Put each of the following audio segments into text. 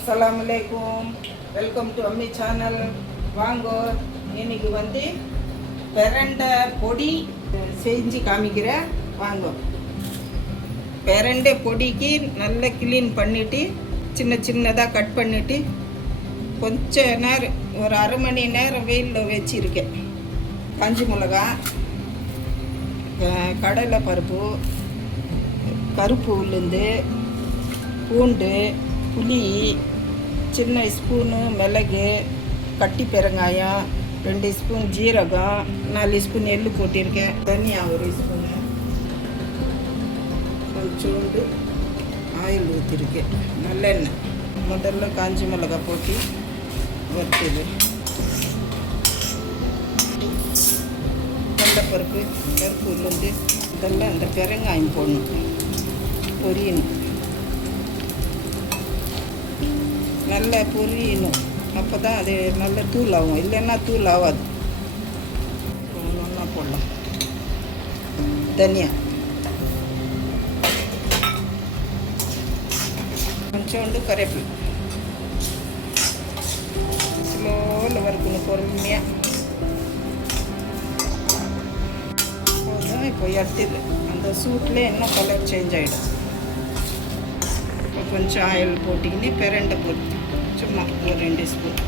அஸ்ஸலாமுஅலைக்கும். Welcome to அம்மி channel. வாங்கோ, இன்னைக்கு வந்து பிரண்டை பொடி செஞ்சு காமிக்கிறேன். வாங்கோ. பிரண்டை பொடிக்கு நல்லா க்ளீன் பண்ணிவிட்டு சின்ன சின்னதாக கட் பண்ணிவிட்டு கொஞ்ச நேரம் ஒரு அரை மணி நேரம் வெயிலில் வச்சுருக்கேன். காஞ்சி மிளகா, கடலை பருப்பு, கருப்பு உளுந்து, பூண்டு, புளி, சின்ன ஸ்பூனு மிளகு, கட்டி பெருங்காயம், 2 ஸ்பூன் ஜீரகம், 4 ஸ்பூன் எள்ளு போட்டிருக்கேன். தனியா 1 ஸ்பூனு, கொஞ்சோண்டு ஆயில் ஊற்றிருக்கேன். நல்லெண்ணெய். முதல்ல காஞ்சி மிளகா போட்டு வறுத்துது. கடலைப்பருப்பு, கருப்பு உளுந்து இதெல்லாம் அந்த பெருங்காயம் போடணும், பொரியணும், நல்லா பொரியணும். அப்போ தான் அது நல்ல தூள் ஆகும், இல்லைன்னா தூள் ஆகாது. ஒன்றா போடலாம். தனியா கொஞ்சோண்டு கருவேப்பிலை ஸ்லோவில் வறுக்கணும், பொறுமையாக. போதும். இப்போ எடுத்துது அந்த சூட்டில் இன்னும் கலர் சேஞ்ச் ஆகிடும். இப்போ கொஞ்சம் ஆயில் போட்டிக்கின்னு பிரண்டை போட்டு சும்மா ஒரு 2 ஸ்பூன்.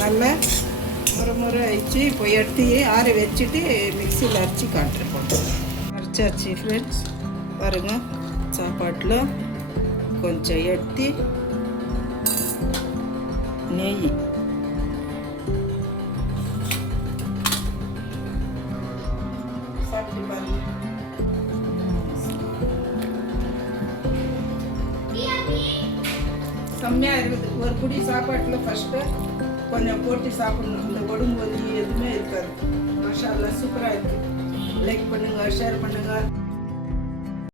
நல்லா முறை ஆயிடுச்சு. இப்போ எடுத்து ஆற வச்சுட்டு மிக்சியில் அரைச்சி காட்டுறேன். போட்டு அரைச்சாச்சு ஃப்ரெண்ட்ஸ். பாருங்க, சாப்பாட்டில் கொஞ்சம் எடுத்து நெய், சாப்பிட்டு பாருங்க. செம்மையாக இருக்குது. ஒரு குடி சாப்பாட்டில் ஃபஸ்ட்டு கொஞ்சம் போட்டு சாப்பிடணும். இந்த உடம்பு வலி எதுவுமே இருக்காது. மாஷா அல்லாஹ், சூப்பராக இருக்குது. லைக் பண்ணுங்கள், ஷேர் பண்ணுங்கள்.